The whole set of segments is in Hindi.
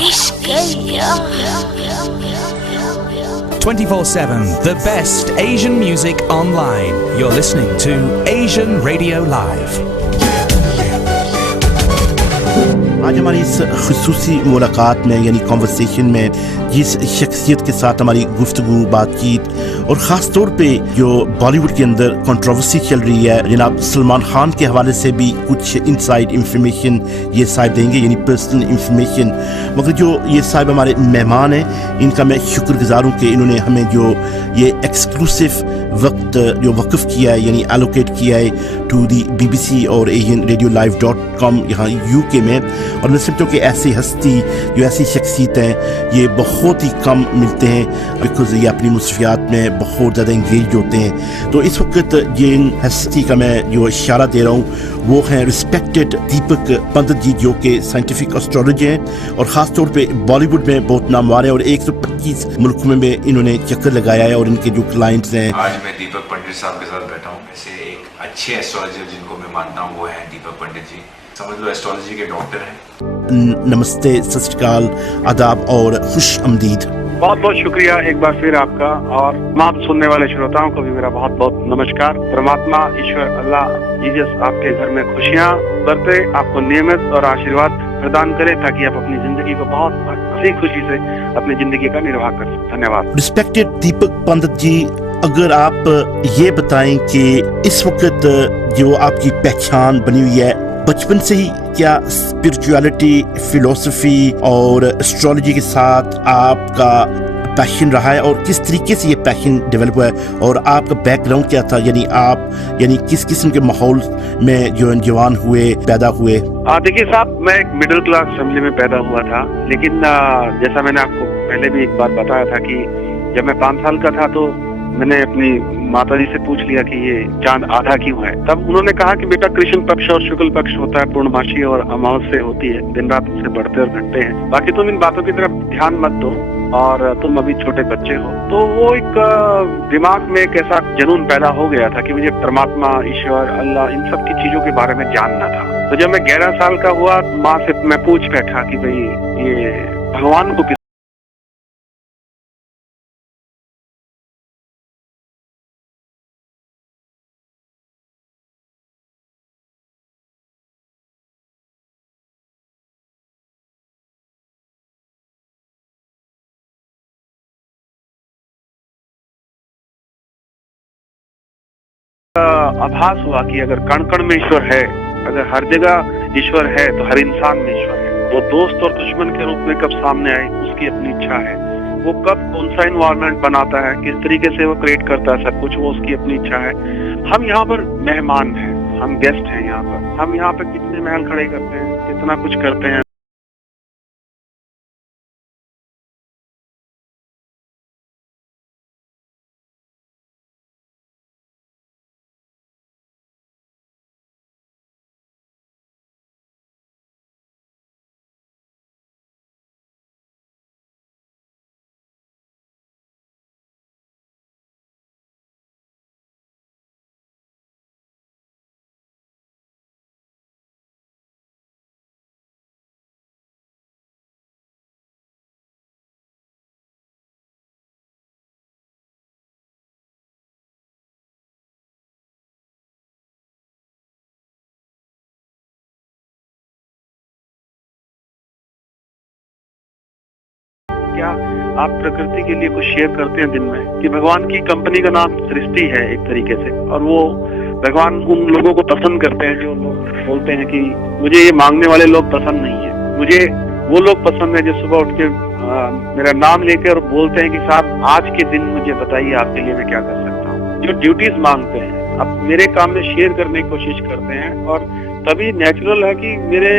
24/7, the best Asian music online. You're listening to Asian Radio Live. आज हमारी इस खुसूसी मुलाकात में यानी कॉन्वर्सेशन में जिस शख्सियत के साथ हमारी गुफ्तगू बातचीत और ख़ास तौर पे जो बॉलीवुड के अंदर कंट्रोवर्सी चल रही है, जनाब सलमान खान के हवाले से भी कुछ इनसाइड इंफॉर्मेशन ये साहिब देंगे यानी पर्सनल इंफॉर्मेशन। मगर जो ये साहिब हमारे मेहमान हैं, इनका मैं शुक्रगुजार हूँ कि इन्होंने हमें जो ये एक्सक्लूसिव वक्त जो वक़्फ़ किया है यानी एलोकेट किया है टू दी BBC और asianradiolive.com यहाँ UK में। और मैं समझता हूँ कि ऐसी हस्ती जो ऐसी शख्सियत हैं ये बहुत ही कम मिलते हैं, बिकॉज़ ये अपनी मुसफ़ियात में बहुत ज़्यादा इंगेज होते हैं। तो इस वक्त जिन हस्ती का मैं जो इशारा दे रहा हूँ वो हैं रिस्पेक्टेड दीपक पंडित जी, जो कि साइंटिफिक एस्ट्रोलॉजर हैं और ख़ास तौर पे बॉलीवुड में बहुत नामवर है और 125 मुल्कों में इन्होंने चक्कर लगाया है और इनके जो क्लाइंट्स हैं। आज मैं दीपक पंडित साहब के साथ बैठा हूँ। ऐसे एक अच्छे एस्ट्रोलॉजर जिनको मैं मानता हूँ वो हैं दीपक पंडित जी, समझ लो एस्ट्रोलॉजी के डॉक्टर हैं। नमस्ते, सत श्री अकाल, आदाब और खुश आमदीद। बहुत बहुत शुक्रिया एक बार फिर आपका, और तमाम सुनने वाले श्रोताओं को भी मेरा बहुत बहुत नमस्कार। परमात्मा ईश्वर अल्लाह जीसस आपके घर में खुशियाँ बरते, आपको नियमत और आशीर्वाद प्रदान करे ताकि आप अपनी जिंदगी को बहुत हंसी खुशी से अपनी जिंदगी का निर्वाह कर सकें। धन्यवाद। रिस्पेक्टेड दीपक पंडित जी, अगर आप ये बताएं कि इस वक्त जो आपकी पहचान बनी हुई है, बचपन से ही क्या स्पिरिचुअलिटी, फिलोसफी और एस्ट्रोलॉजी के साथ आपका पैशन रहा है और किस तरीके से ये पैशन डेवलप हुआ है और आपका बैकग्राउंड क्या था, यानी आप किस किस्म के माहौल में जो जवान हुए, पैदा हुए? देखिए साहब, मैं एक मिडिल क्लास फैमिली में पैदा हुआ था, लेकिन जैसा मैंने आपको पहले भी एक बार बताया था कि जब मैं 5 साल का था तो मैंने अपनी माताजी से पूछ लिया कि ये चांद आधा क्यों है। तब उन्होंने कहा कि बेटा कृष्ण पक्ष और शुक्ल पक्ष होता है, पूर्णमासी और अमावस्या होती है, दिन रात से बढ़ते और घटते हैं, बाकी तुम इन बातों की तरफ ध्यान मत दो और तुम अभी छोटे बच्चे हो। तो वो एक दिमाग में एक ऐसा जुनून पैदा हो गया था कि मुझे परमात्मा, ईश्वर, अल्लाह, इन सब की चीजों के बारे में जानना था। तो जब मैं 11 साल का हुआ, माँ से मैं पूछ बैठा कि भाई ये भगवान को आभास हुआ कि अगर कण कण में ईश्वर है, अगर हर जगह ईश्वर है तो हर इंसान में ईश्वर है। वो दोस्त और दुश्मन के रूप में कब सामने आए उसकी अपनी इच्छा है, वो कब कौन सा इन्वायरमेंट बनाता है, किस तरीके से वो क्रिएट करता है सब कुछ, वो उसकी अपनी इच्छा है। हम यहाँ पर मेहमान हैं, हम गेस्ट हैं यहाँ पर। हम यहाँ पे कितने महल खड़े करते हैं, कितना कुछ करते हैं। क्या आप प्रकृति के लिए कुछ शेयर करते हैं दिन में? कि भगवान की कंपनी का नाम सृष्टि है एक तरीके से, और वो भगवान उन लोगों को पसंद करते हैं जो लोग बोलते हैं कि मुझे ये मांगने वाले लोग पसंद नहीं है, मुझे वो लोग पसंद है जो सुबह उठ के मेरा नाम लेकर और बोलते हैं कि साहब आज के दिन मुझे बताइए आपके लिए मैं क्या कर सकता हूँ। जो ड्यूटीज मांगते हैं, अब मेरे काम में शेयर करने की कोशिश करते हैं, और तभी नेचुरल है कि मेरे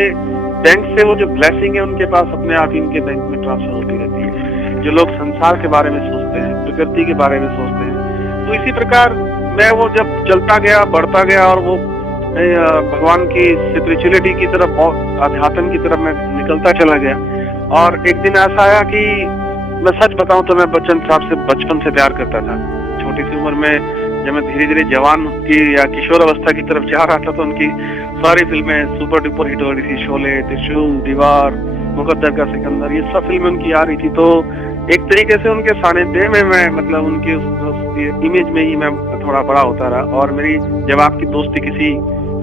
बैंक से वो जो ब्लेसिंग है उनके पास अपने आप इनके बैंक में ट्रांसफर होती रहती है। जो लोग संसार के बारे में सोचते हैं, प्रकृति के बारे में सोचते हैं, तो इसी प्रकार मैं वो जब चलता गया, बढ़ता गया, और वो भगवान की स्पिरिचुअलिटी की तरफ, अध्यात्म की तरफ मैं निकलता चला गया। और एक दिन ऐसा आया कि मैं सच बताऊं तो मैं बच्चन साहब से बचपन से प्यार करता था। छोटी सी उम्र में जब मैं धीरे धीरे जवान की या किशोर अवस्था की तरफ जा रहा था तो उनकी सारी फिल्में सुपर डुपर हिट हो रही थी। शोले, त्रिशूल, दीवार, मुकद्दर का सिकंदर, ये सब फिल्में उनकी आ रही थी। तो एक तरीके से उनके सानिध्य में मैं मतलब उनके उस इमेज में ही मैं थोड़ा बड़ा होता रहा। और मेरी जब आपकी दोस्ती किसी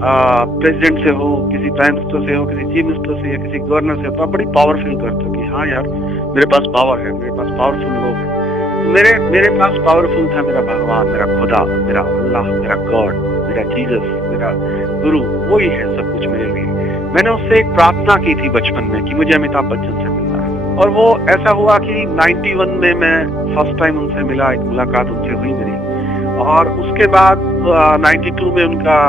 प्रेसिडेंट से हो, किसी प्राइम मिनिस्टर से हो, किसी चीफ मिनिस्टर से या किसी गवर्नर से हो, तो आप बड़ी पावर फील करते हो कि हाँ यार मेरे पास पावर है, मेरे पास पावरफुल लोग हैं। तो मेरे पास पावरफुल था मेरा भगवान, मेरा खुदा, मेरा अल्लाह, मेरा गॉड, मेरा जीसस, मेरा गुरु, वही है सब कुछ मेरे लिए। मैंने उससे एक प्रार्थना की थी बचपन में कि मुझे अमिताभ बच्चन से मिलना है, और वो ऐसा हुआ कि 91 में मैं फर्स्ट टाइम उनसे मिला, एक मुलाकात उनसे हुई मेरी। और उसके बाद 92 में उनका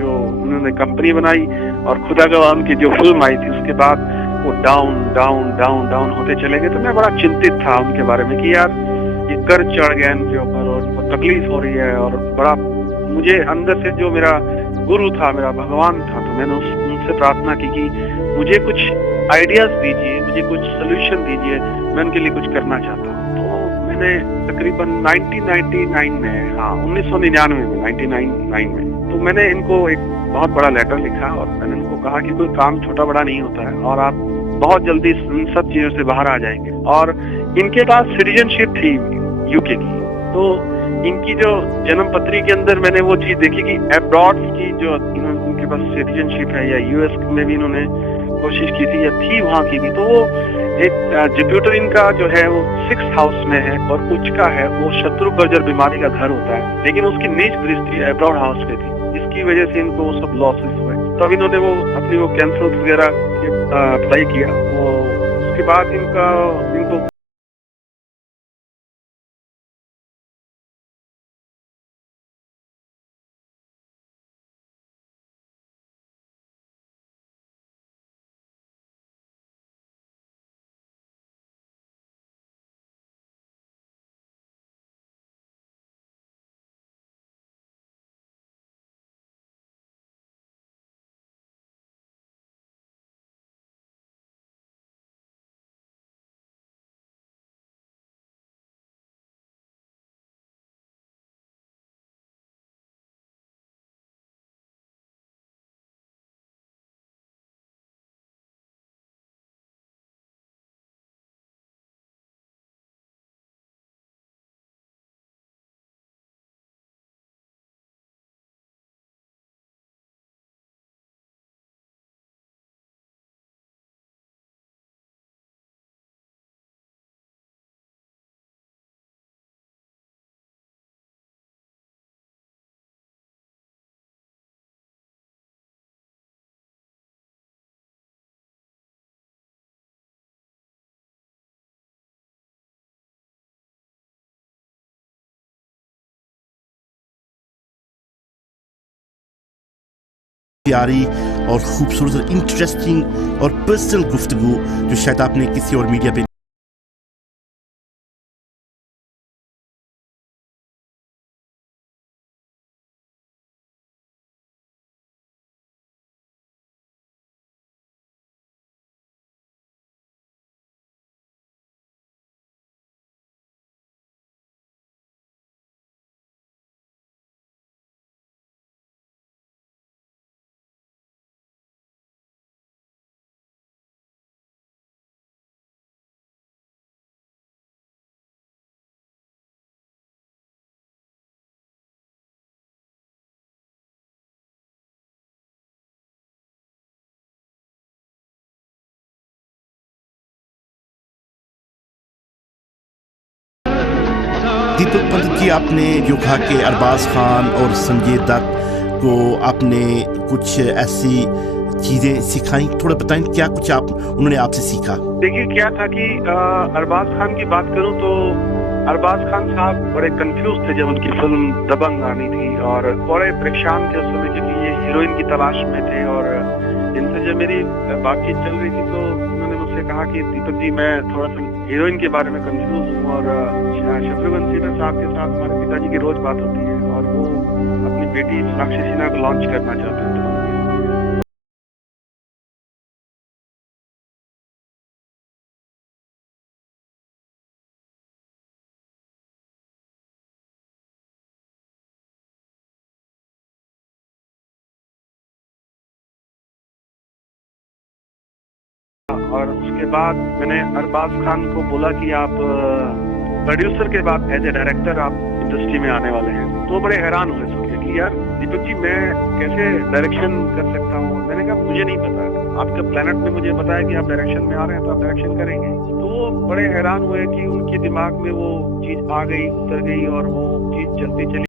जो उन्होंने कंपनी बनाई और खुदा गवाह उनकी जो फिल्म आई थी, उसके बाद वो डाउन डाउन डाउन डाउन होते चले गए। तो मैं बड़ा चिंतित था उनके बारे में कि यार ये कर्ज चढ़ गया इनके ऊपर और तकलीफ हो रही है। और बड़ा मुझे अंदर से जो मेरा गुरु था, मेरा भगवान था, तो मैंने उनसे प्रार्थना की कि मुझे कुछ आइडियाज दीजिए, मुझे कुछ सोल्यूशन दीजिए, मैं उनके लिए कुछ करना चाहता हूँ। तो मैंने तकरीबन 1999 में, हाँ 1999 में, 1999 में, तो मैंने इनको एक बहुत बड़ा लेटर लिखा और मैंने उनको कहा कि कोई काम छोटा बड़ा नहीं होता है और आप बहुत जल्दी इन सब चीजों से बाहर आ जाएंगे। और इनके पास सिटीजनशिप थी यूके की, तो इनकी जो जन्म पत्री के अंदर मैंने वो चीज देखी कि अब्रॉड की जो इनके पास सिटीजनशिप है, या यूएस में भी इन्होंने कोशिश की थी या थी वहां की भी। तो वो एक जुपिटर इनका जो है वो 6th हाउस में है और उच्च का है वो शत्रु बर्जर बीमारी का घर होता है, लेकिन उसकी नीच दृष्टि अब्रॉड हाउस पे थी, जिसकी वजह से इनको वो सब लॉसेस हुए। तब इन्होंने वो अपनी वो कैंसर वगैरह अप्लाई किया। वो उसके बाद इनको प्यारी और खूबसूरत और इंटरेस्टिंग और पर्सनल गुफ्तगू जो शायद आपने किसी और मीडिया पे दीपक पंत जी, आपने जो कहा कि अरबाज खान और संजय दत्त को आपने कुछ ऐसी चीजें सिखाई, थोड़ा बताएं क्या कुछ उन्होंने आपसे सीखा। देखिए क्या था कि अरबाज खान की बात करूं तो अरबाज खान साहब बड़े कंफ्यूज थे जब उनकी फिल्म दबंग आनी थी, और बड़े परेशान थे उस समय क्योंकि ये हीरोइन की तलाश में थे। और इनसे जब मेरी बातचीत चल रही थी तो उन्होंने मुझसे कहा कि दीपक जी मैं थोड़ा सा हीरोइन के बारे में कंफ्यूज हूँ, और शत्रुघ्न सिन्हा साहब के साथ हमारे पिताजी की रोज बात होती है और वो अपनी बेटी साक्षी सिन्हा को लॉन्च करना चाहते हैं। और उसके बाद मैंने अरबाज खान को बोला कि आप प्रोड्यूसर के बाद एज ए डायरेक्टर आप इंडस्ट्री में आने वाले हैं। तो वो बड़े हैरान हुए सुन के कि यार दीपक जी मैं कैसे डायरेक्शन कर सकता हूँ। मैंने कहा मुझे नहीं पता, आपके प्लेनेट ने मुझे बताया कि आप डायरेक्शन में आ रहे हैं तो आप डायरेक्शन करेंगे। तो वो बड़े हैरान हुए कि उनके दिमाग में वो चीज आ गई, उतर गई और वो चीज चलती चली।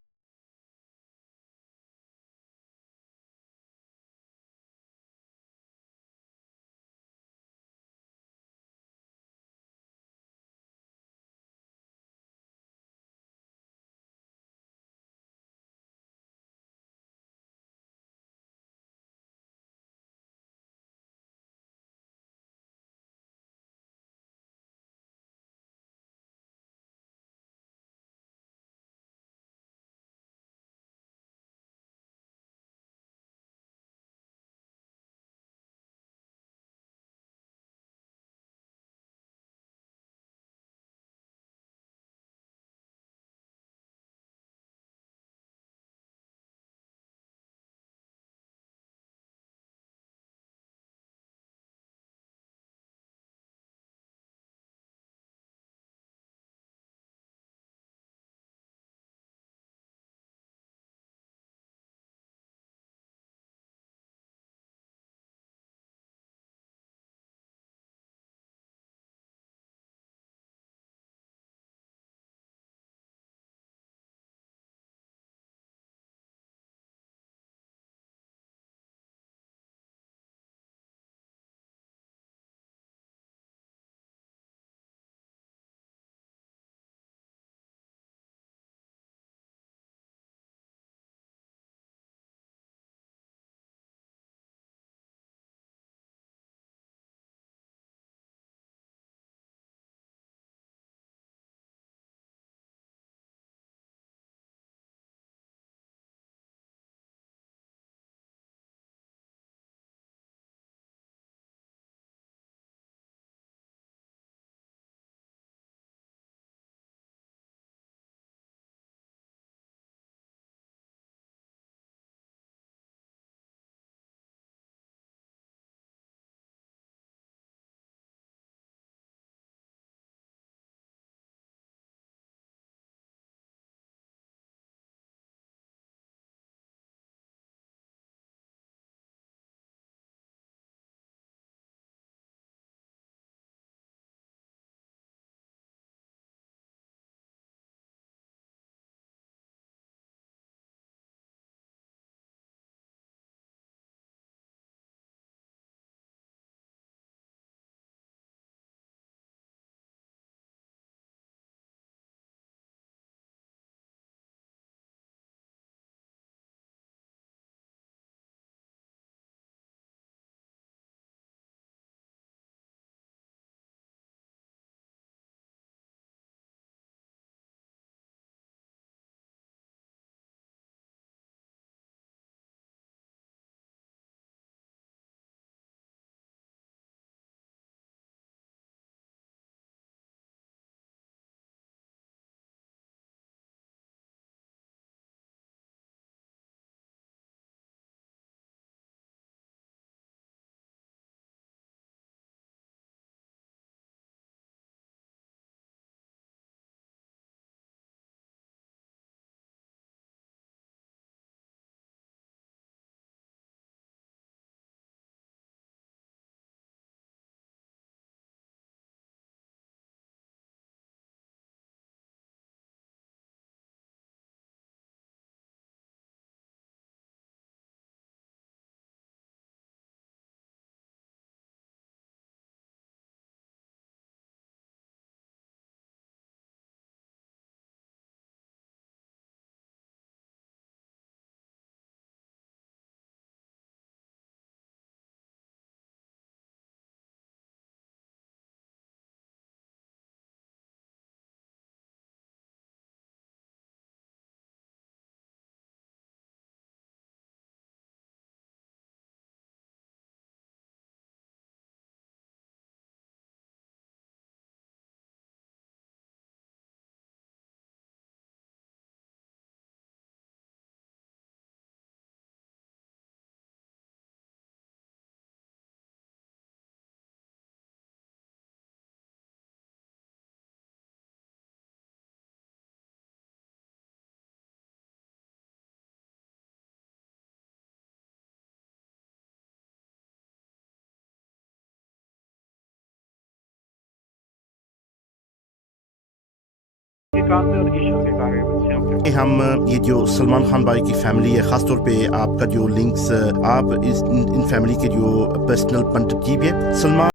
के काम में और ईश्वर के कार्य में से हम हम ये जो सलमान खान भाई की फैमिली है, खासतौर पे आपका जो लिंक्स, आप इन फैमिली के जो पर्सनल पंडित जी भी है सलमान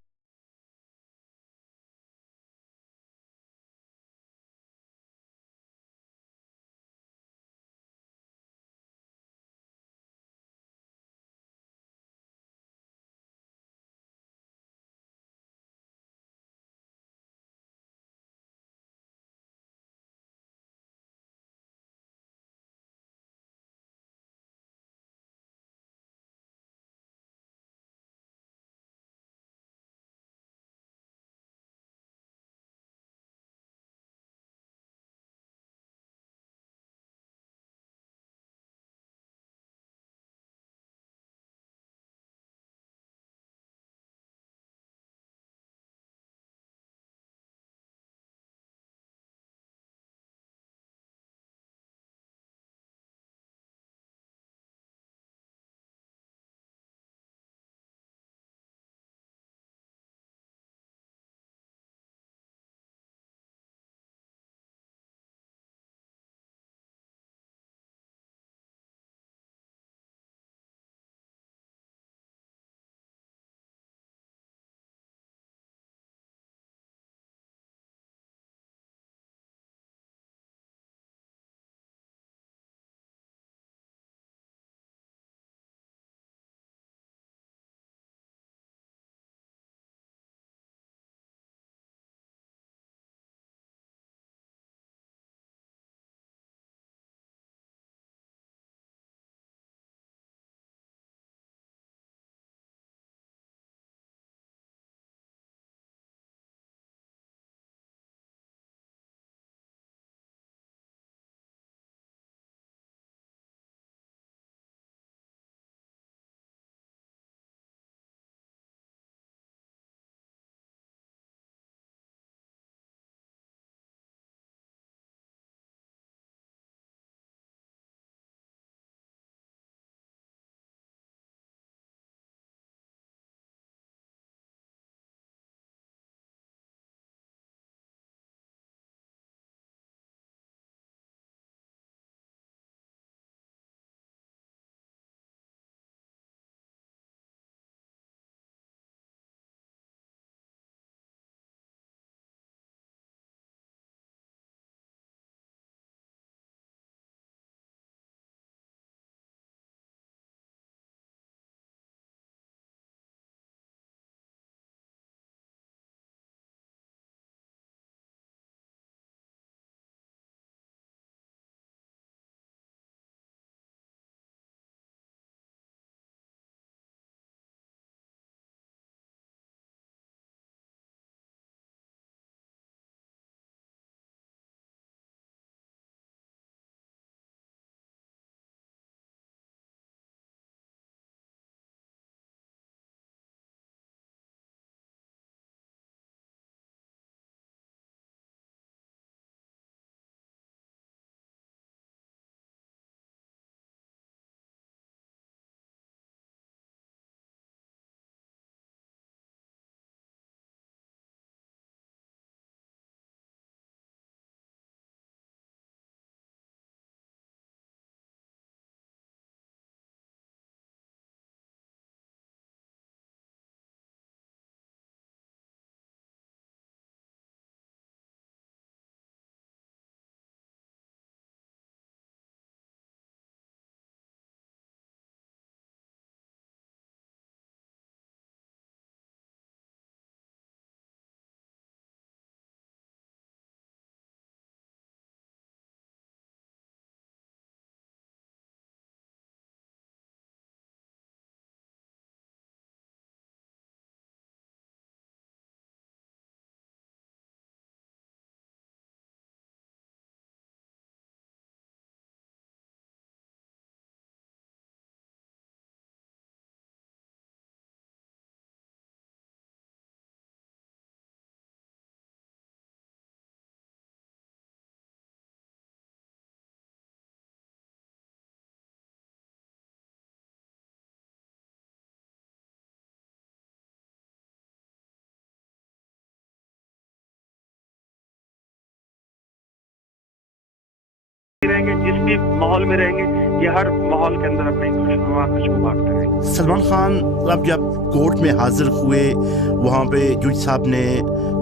रहेंगे, जिस भी माहौल में रहेंगे, ये हर माहौल के अंदर अपने खुशबू बांटते रहेंगे। सलमान खान अब जब कोर्ट में हाजिर हुए, वहाँ पे जज साहब ने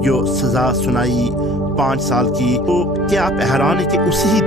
जो सजा सुनाई 5 साल की, तो क्या आप हैरान है कि उसी ही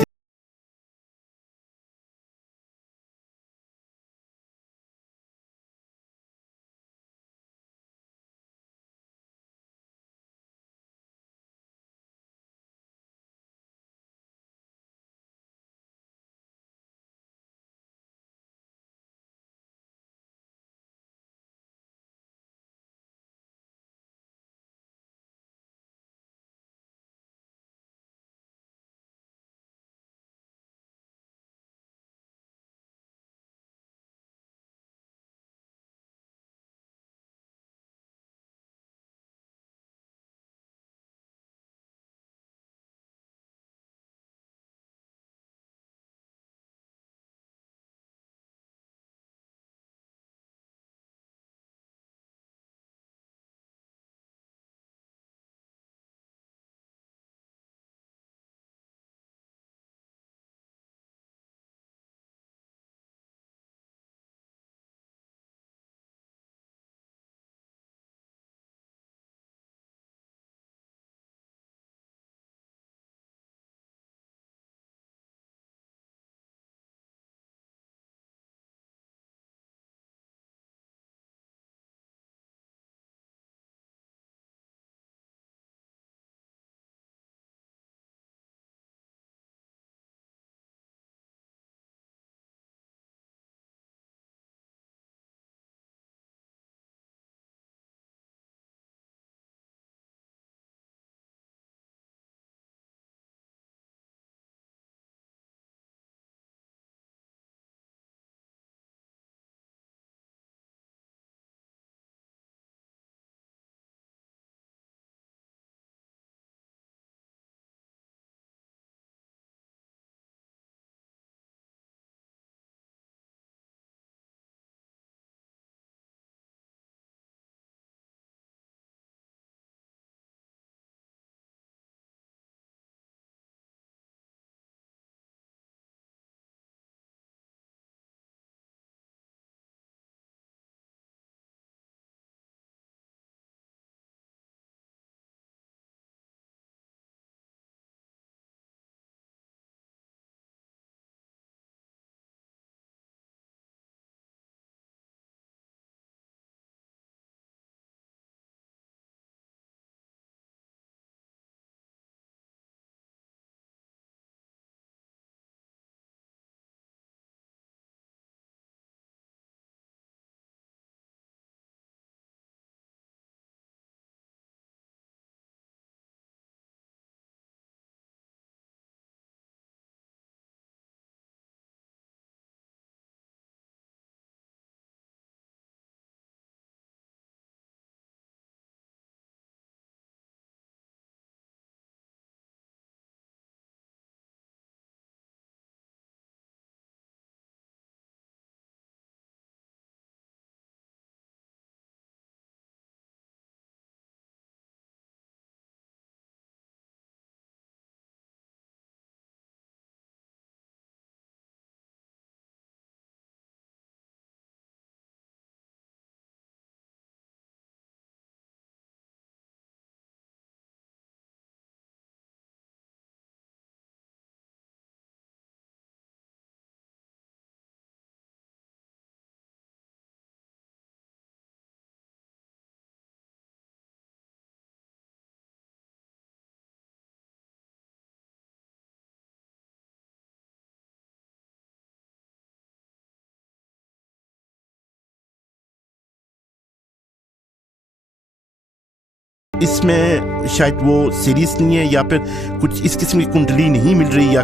इसमें शायद वो सीरीज नहीं है, या फिर कुछ इस किस्म की कुंडली नहीं मिल रही, या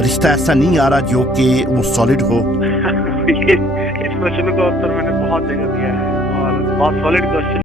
रिश्ता ऐसा नहीं आ रहा जो कि वो सॉलिड हो? इस प्रश्न का उत्तर मैंने बहुत जगह दिया है और बहुत सॉलिड क्वेश्चन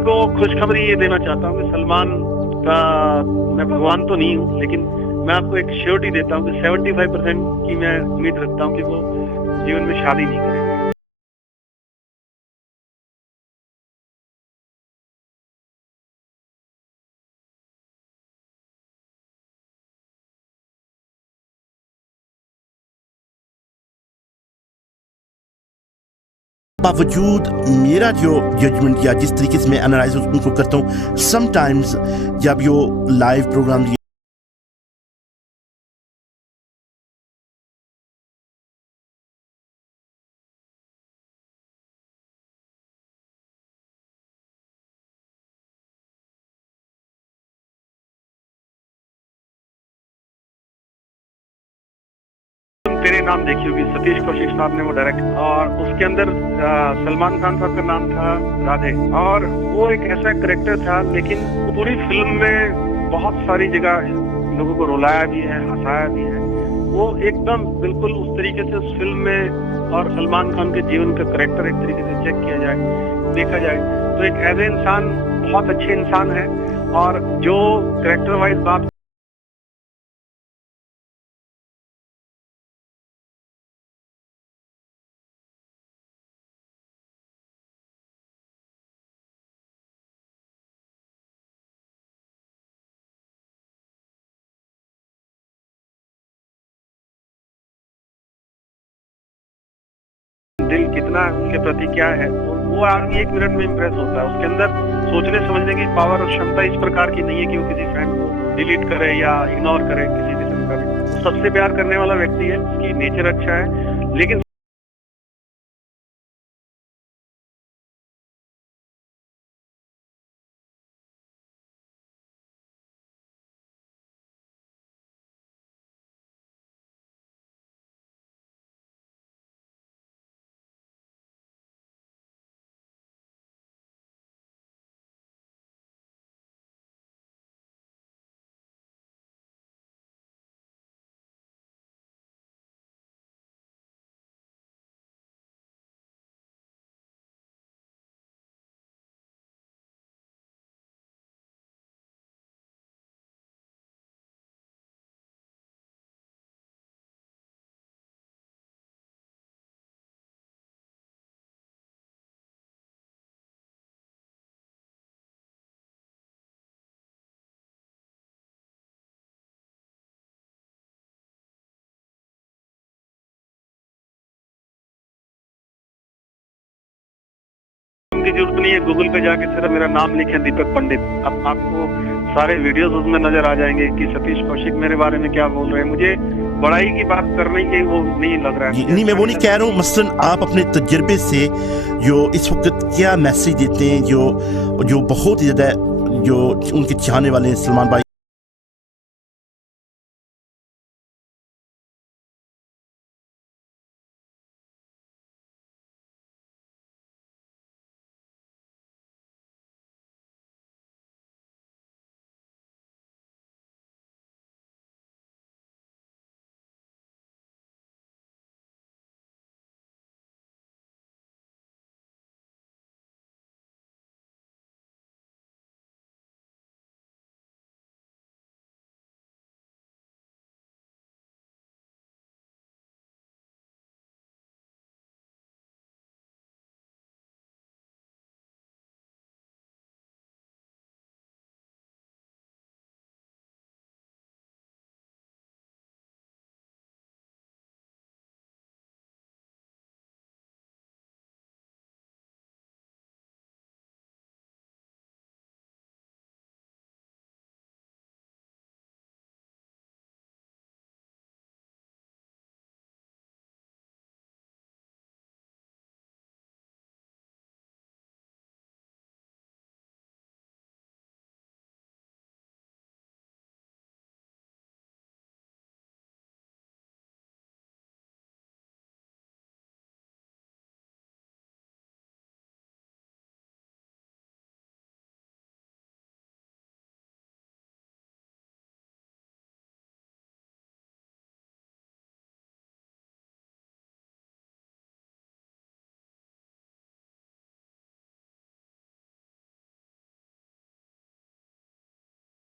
को खुशखबरी ये देना चाहता हूँ कि सलमान का, मैं भगवान तो नहीं हूँ, लेकिन मैं आपको एक श्योरिटी देता हूँ कि 75% की मैं उम्मीद रखता हूँ कि वो जीवन में शादी नहीं करेंगे। बावजूद मेरा जो जजमेंट या जिस तरीके से मैं एनालाइज उनको करता हूँ, समटाइम्स जब यो लाइव प्रोग्राम तेरे नाम देखी होगी, सतीश कौशिक साहब ने वो डायरेक्ट, और उसके अंदर सलमान खान साहब का नाम था राधे, और वो एक ऐसा करेक्टर था, लेकिन पूरी फिल्म में बहुत सारी जगह लोगों को रुलाया भी है, हंसाया भी है। वो एकदम बिल्कुल उस तरीके से उस फिल्म में, और सलमान खान के जीवन का करेक्टर एक तरीके से चेक किया जाए, देखा जाए तो एक एज ए इंसान बहुत अच्छे इंसान है। और जो करेक्टर वाइज बात दिल कितना उनके प्रति क्या है, तो वो आदमी 1 मिनट में इम्प्रेस होता है। उसके अंदर सोचने समझने की पावर और क्षमता इस प्रकार की नहीं है कि वो किसी फैन को डिलीट करे या इग्नोर करे किसी किस्म का भी। वो सबसे प्यार करने वाला व्यक्ति है, उसकी नेचर अच्छा है, लेकिन उनकी जरूरत नहीं है। गूगल पे जाके सिर्फ मेरा नाम लिखें, दीपक पंडित, अब आपको सारे वीडियोस उसमें नजर आ जाएंगे कि सतीश कौशिक मेरे बारे में क्या बोल रहे हैं। मुझे बड़ाई की बात करने की वो नहीं लग रहा है। नहीं, मैं वो नहीं कह रहा हूँ। मसलन आप अपने तजर्बे से जो इस वक्त क्या मैसेज देते हैं, जो बहुत ही ज्यादा जो उनके चाहने वाले हैं सलमान भाई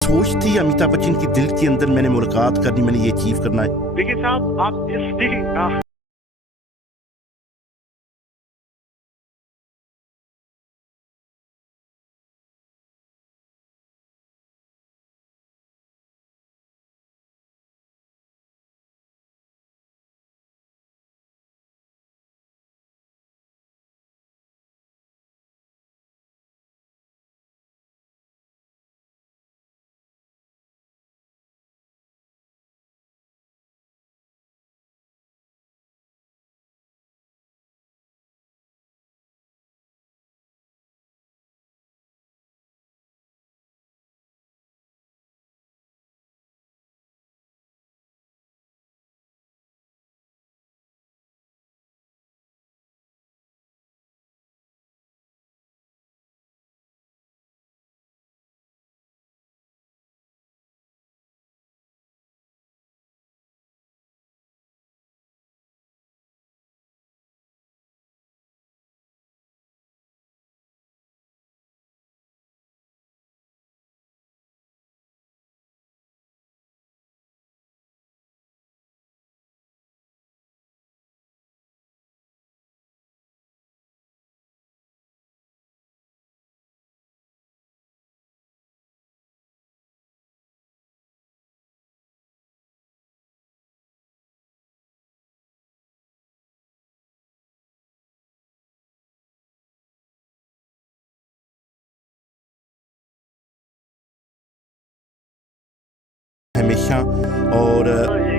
सोच थी अमिताभ बच्चन की दिल के अंदर मैंने मुलाकात करनी, मैंने ये अचीव करना है? देखिए साहब, आप देखिए हमेशा। और